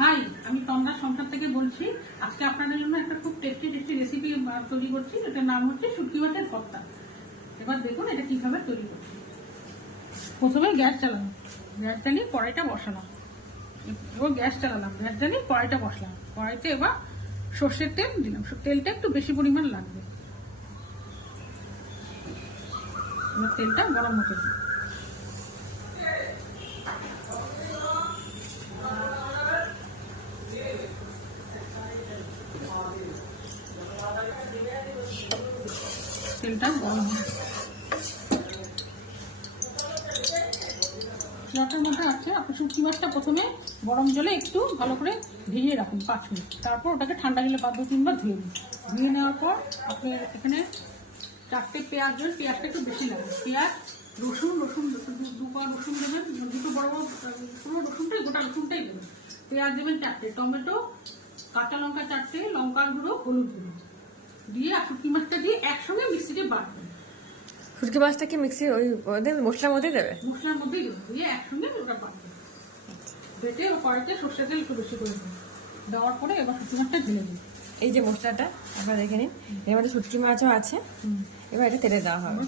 High, আমি তন্দ্রা সংসার থেকে বলছি। আজকে আপনাদের জন্য একটা খুব টেস্টি রেসিপি তৈরি করছি। এটার নাম হচ্ছে শুটকি মাছের ভর্তা। এবার দেখুন এটা কিভাবে তৈরি করছি। প্রথমে গ্যাস চালালাম, গ্যাস জ্বালিয়ে কড়াইটা বসালাম। এবার গ্যাস চালালাম, গ্যাস জ্বালিয়ে কড়াইটা বসলাম। কড়াইতে এবার সর্ষের তেল দিলাম। তেলটা একটু বেশি পরিমাণ লাগবে। এবার তেলটা গরম হতে দিই। তেলটা গরম হবে। মশলাটার মধ্যে আছে আপনি শুটকি মাছটা প্রথমে গরম জলে একটু ভালো করে ভিজিয়ে রাখুন 5 মিনিট। তারপর ওটাকে ঠান্ডা গেলে 2-3 বার ধুয়ে নিন। ধুয়ে নেওয়ার পর আপনি এখানে 4টে পেঁয়াজ দেবেন। পেঁয়াজটা একটু বেশি লাগবে। পেঁয়াজ, রসুন 2 পা রসুন দেবেন। দুটো বড় বড় পুরো রসুনটাই, গোটা রসুনটাই দেবেন। পেঁয়াজ দেবেন 4টে, টমেটো, কাঁচা লঙ্কা 4টে, লঙ্কার গুঁড়ো, হলুদ গুঁড়ো দিয়ে আর শুটকি মাছটা দিয়ে একসঙ্গে মিক্সিতে বাটবেন। শুটকি মাছটা কি মিক্সি ওই ওদের মশলার মধ্যে দেবে? মশলার মধ্যেই দেবো, দিয়ে একসঙ্গে ওটা বাটবেন। বেটে কড়াইতে সর্ষের তেল একটু বেশি করে দেবেন। দেওয়ার পরে এবার শুটকি মাছটা ঢেলে দিন। এই যে মশলাটা আপনারা দেখে নিন। এর মধ্যে শুটকি মাছও আছে। এবার এটা তেলে দেওয়া হবে।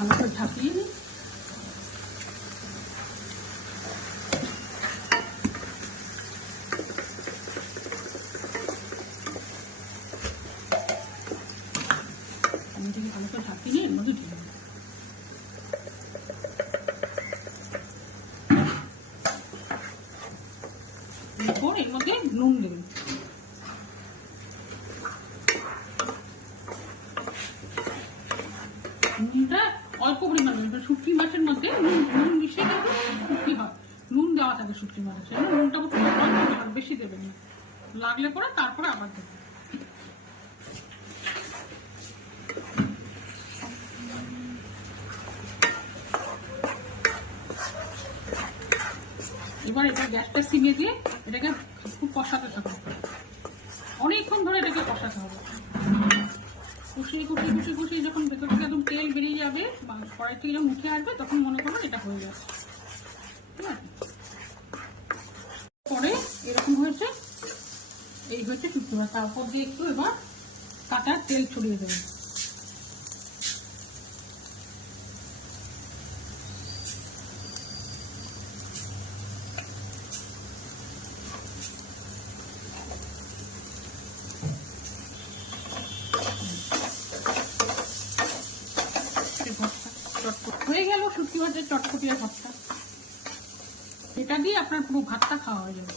ভালো করে ঝাঁপিয়ে নিই। ভালো করে ঝাঁপিয়ে নিয়ে এর মধ্যে ঢেলে দিই। এরপর এর মধ্যে নুন দেবেন। নুনটা অল্প পরিমাণ দেবেন। শুটকি মাছের মধ্যে নুন মিশিয়ে কিন্তু শুটকি হয়, নুন দেওয়া থাকে শুটকি মাছের, সেজন্য নুনটা অল্প বেশি দেবেন না। লাগলে পরে তারপরে আবার দেবেন। এবার এটা গ্যাসটা সিমে দিয়ে এটাকে খুব কষাতে থাকবে। অনেকক্ষণ ধরে এটাকে কষাতে হবে। কষিয়ে যখন ভেতর থেকে একদম তেল বেরিয়ে যাবে, কড়াই থেকে যখন উঠে আসবে, তখন মনে করবেন এটা হয়ে যাবে। ঠিক আছে, পরে এরকম হয়েছে, এই হয়েছে শুটকি মাছ। তারপর দিয়ে একটু এবার কাঁচা তেল ছড়িয়ে দেবেন। হয়ে গেল শুটকি মাছের চটপটিয়া ভর্তা। এটা দিয়ে আপনার পুরো ভাতটা খাওয়া হয়ে যাবে।